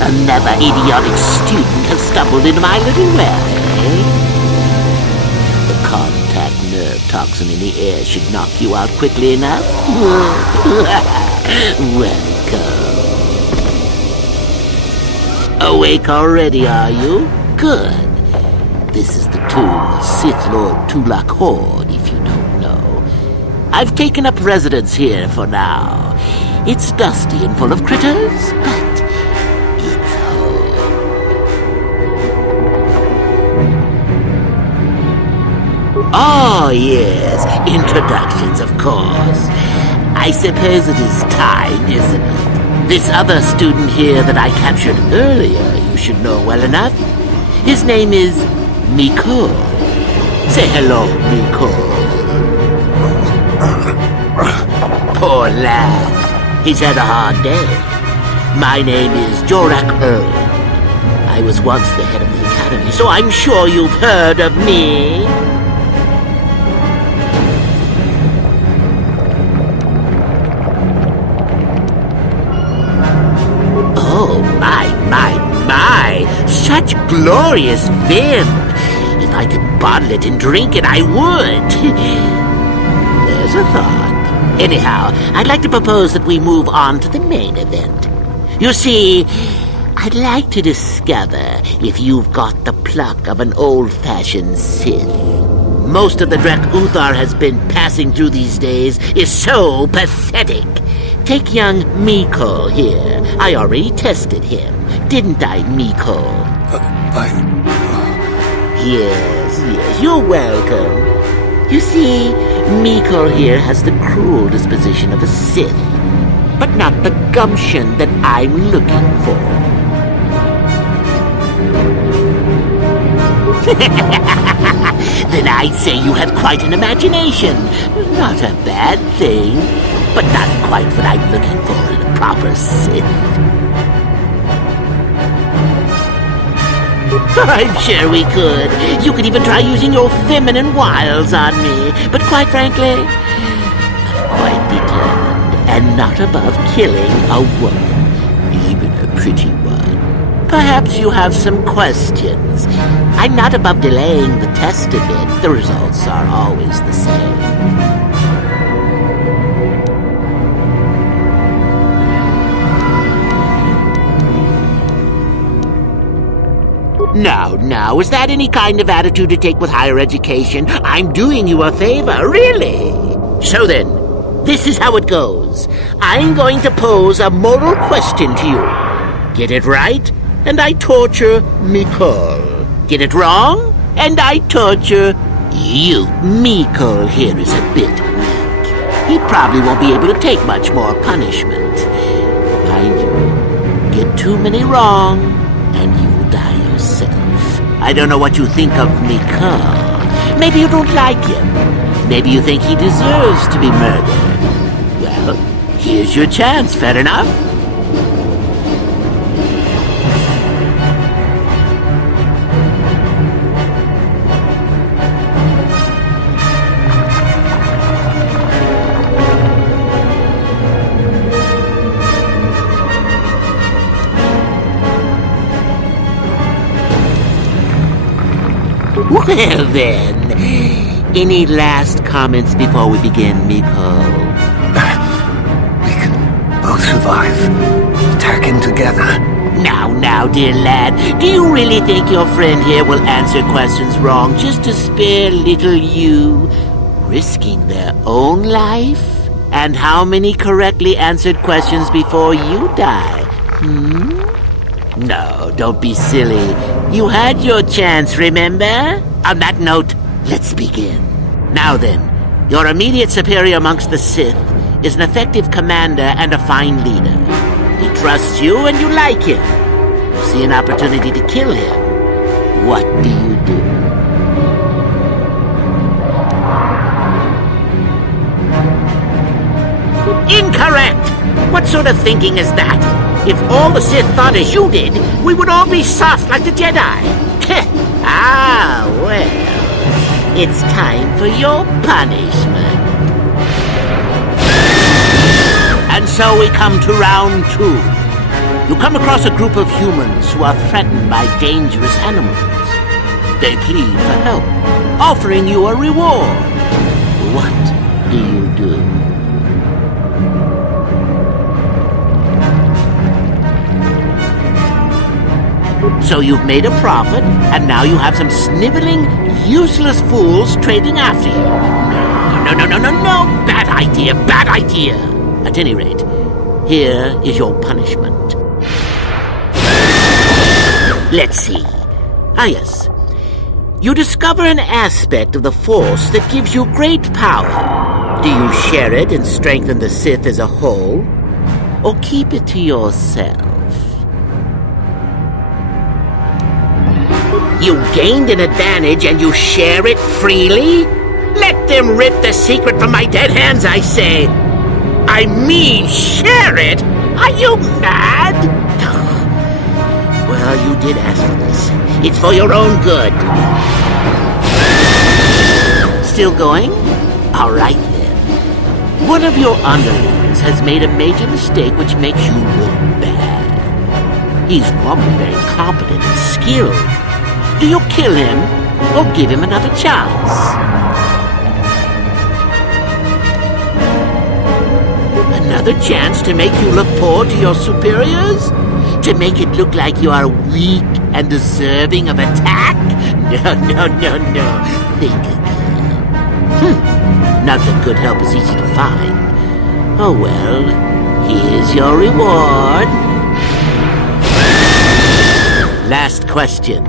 Another idiotic student has stumbled into my little well, eh? The contact nerve toxin in the air should knock you out quickly enough. Welcome. Awake already, are you? Good. This is the tomb of Sith Lord Tulak Horde, if you don't know. I've taken up residence here for now. It's dusty and full of critters, but it's home. Oh, yes, introductions, of course. I suppose it is time, isn't it? This other student here that I captured earlier, you should know well enough. His name is Miko. Say hello, Miko. Poor lad. He's had a hard day. My name is Jorak Earl. I was once the head of the academy, so I'm sure you've heard of me. Oh, my. Such glorious vim. If I could bottle it and drink it, I would. There's a thought. Anyhow, I'd like to propose that we move on to the main event. You see, I'd like to discover if you've got the pluck of an old-fashioned Sith. Most of the Drek Uthar has been passing through these days is so pathetic. Take young Miko here. I already tested him, didn't I, Miko? Yes, you're welcome. You see, Miko here has the cruel disposition of a Sith, but not the gumption that I'm looking for. Then I'd say you have quite an imagination. Not a bad thing, but not quite what I'm looking for in a proper Sith. I'm sure we could. You could even try using your feminine wiles on me. But quite frankly, I'm quite determined and not above killing a woman, even a pretty one. Perhaps you have some questions. I'm not above delaying the test a bit. The results are always the same. Now, is that any kind of attitude to take with higher education? I'm doing you a favor, really. So then, this is how it goes. I'm going to pose a moral question to you. Get it right, and I torture Miko. Get it wrong, and I torture you. Miko here is a bit weak. He probably won't be able to take much more punishment. Mind you, get too many wrong, and you'll die yourself. I don't know what you think of Miko. Maybe you don't like him. Maybe you think he deserves to be murdered. Well, here's your chance, fair enough? Well then, any last comments before we begin, Miko? We can both survive. Attacking together. Now, dear lad, do you really think your friend here will answer questions wrong just to spare little you, risking their own life? And how many correctly answered questions before you die? No, don't be silly. You had your chance, remember? On that note, let's begin. Now then, your immediate superior amongst the Sith is an effective commander and a fine leader. He trusts you and you like him. You see an opportunity to kill him. What do you do? Incorrect! What sort of thinking is that? If all the Sith thought as you did, we would all be soft like the Jedi. Ah, well, it's time for your punishment. And so we come to round 2. You come across a group of humans who are threatened by dangerous animals. They plead for help, offering you a reward. What do you do? So you've made a profit, and now you have some sniveling, useless fools trading after you. No. Bad idea, bad idea. At any rate, here is your punishment. Let's see. Ah, yes. You discover an aspect of the Force that gives you great power. Do you share it and strengthen the Sith as a whole? Or keep it to yourself? You gained an advantage and you share it freely? Let them rip the secret from my dead hands, I say! I mean, share it? Are you mad? Well, you did ask for this. It's for your own good. Still going? All right, then. One of your underlings has made a major mistake which makes you look bad. He's probably very competent and skilled. Do you kill him, or give him another chance? Another chance to make you look poor to your superiors? To make it look like you are weak and deserving of attack? No. Think again. Not that good help is easy to find. Oh well, here's your reward. Last question.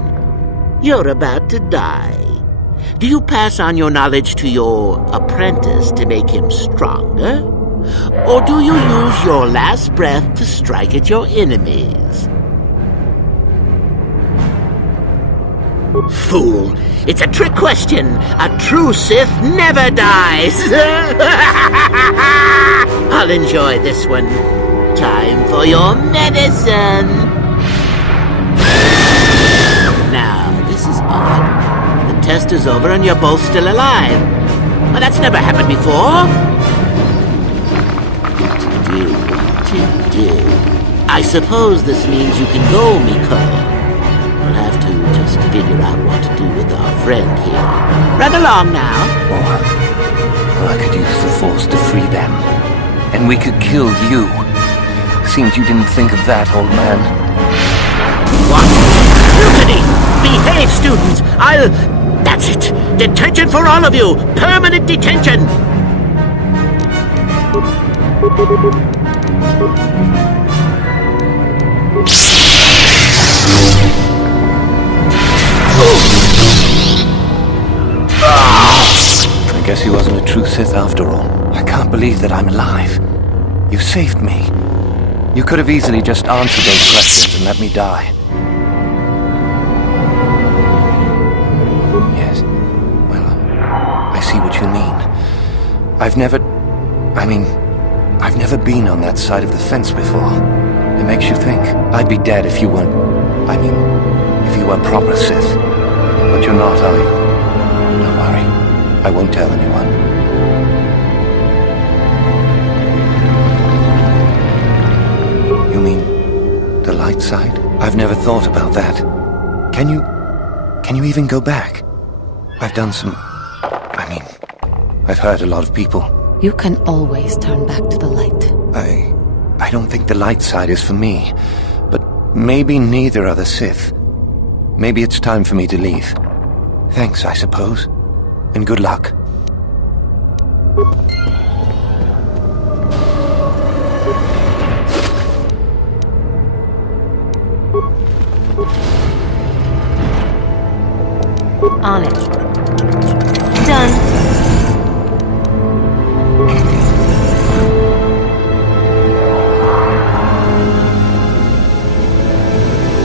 You're about to die. Do you pass on your knowledge to your apprentice to make him stronger? Or do you use your last breath to strike at your enemies? Fool! It's a trick question! A true Sith never dies! I'll enjoy this one. Time for your medicine! Now, this is odd. The test is over and you're both still alive. Well, that's never happened before. What to do? I suppose this means you can go, Miko. We'll have to just figure out what to do with our friend here. Run along now. Or I could use the Force to free them. And we could kill you. Seems you didn't think of that, old man. What? Mutiny! Behave, students! That's it! Detention for all of you! Permanent detention! I guess he wasn't a true Sith after all. I can't believe that I'm alive. You saved me. You could have easily just answered those questions and let me die. Yes. Well, I see what you mean. I've never been on that side of the fence before. It makes you think. I'd be dead if you weren't... if you weren't proper Sith. But you're not, are you? Don't worry. I won't tell anyone. You mean the light side? I've never thought about that. Can you even go back? I've done some... I've hurt a lot of people. You can always turn back to the light. I don't think the light side is for me. But maybe neither are the Sith. Maybe it's time for me to leave. Thanks, I suppose. And good luck. On it. Done.